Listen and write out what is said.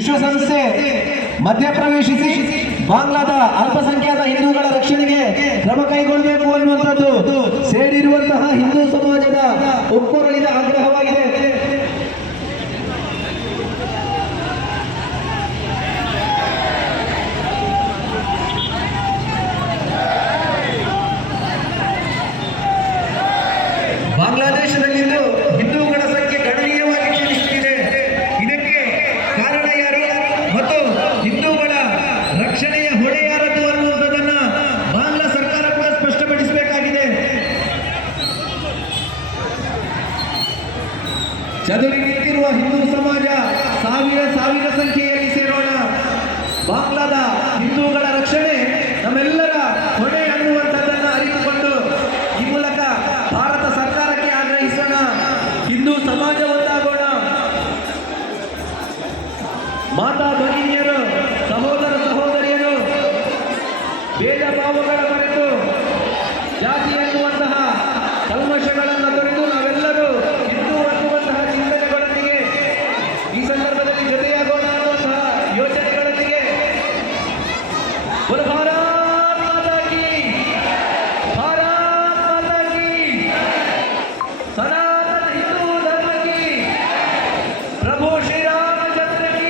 ವಿಶ್ವಸಂಸ್ಥೆ ಮಧ್ಯಪ್ರವೇಶಿಸಿ ಬಾಂಗ್ಲಾದ ಅಲ್ಪಸಂಖ್ಯಾತ ಹಿಂದೂಗಳ ರಕ್ಷಣೆಗೆ ಕ್ರಮ ಕೈಗೊಳ್ಳಬೇಕು ಅನ್ನುವಂಥದ್ದು ಸೇರಿರುವಂತಹ ಹಿಂದೂ ಸಮಾಜದ ಒಕ್ಕೊರಲಿನ ಆಗ್ರಹವಾಗಿದೆ. ಬಾಂಗ್ಲಾದೇಶದಲ್ಲಿಂದು ಹಿಂದೂಗಳ ಸಂಖ್ಯೆ ಗಣನೀಯವಾಗಿ ಕ್ಷೀಣಿಸುತ್ತಿದೆ. ಇದಕ್ಕೆ ಕಾರಣ ಯಾರು ಮತ್ತು ಹಿಂದೂಗಳ ರಕ್ಷಣೆಯ ಹೊಣೆ ಯಾರದು ಅನ್ನುವಂಥದ್ದನ್ನ ಬಾಂಗ್ಲಾ ಸರ್ಕಾರ ಕೂಡ ಸ್ಪಷ್ಟಪಡಿಸಬೇಕಾಗಿದೆ. ಚದುರಿ ನಿಂತಿರುವ ಹಿಂದೂ ಸಮಾಜ ಸಾವಿರ ಸಂಖ್ಯೆಯಲ್ಲಿ ಸೇರೋಣ. ಬಾಂಗ್ಲಾದ ಹಿಂದೂಗಳ ರಕ್ಷಣೆ ನಮ್ಮೆಲ್ಲರ ಹೊಣೆ ಅನ್ನುವಂಥದ್ದನ್ನ ಅರಿತುಕೊಂಡು ಈ ಮೂಲಕ ಭಾರತ ಸರ್ಕಾರಕ್ಕೆ ಆಗ್ರಹಿಸೋಣ. ಹಿಂದೂ ಸಮಾಜ ಒಂದಾಗೋಣ. ಮಾತಾ ಭಗಿನಿಯರು, ಸಹೋದರ ಸಹೋದರಿಯರು, ಭೇದ ಭಾವಗಳ ಮರೆತು ಜಾತಿ ಎನ್ನುವಂತಹ ಕಲ್ಮಶಗಳನ್ನು ತೊರೆದು ನಾವೆಲ್ಲರೂ ಹಿಂದೂ ಅನ್ನುವಂತಹ ಚಿಂತನೆಗಳೊಂದಿಗೆ ಈ ಸಂದರ್ಭದಲ್ಲಿ ಜೊತೆಯಾಗೋಣ ಅನ್ನುವಂತಹ ಯೋಚನೆಗಳೊಂದಿಗೆ ಭಾರತ್ ಮಾತಾ ಕೀ, ಭಾರತ್ ಮಾತಾ ಕೀ, ಸನಾತನ ಹಿಂದೂ ಧರ್ಮ ಕೀ, ಪ್ರಭು ಶ್ರೀರಾಮಚಂದ್ರ ಕೀ.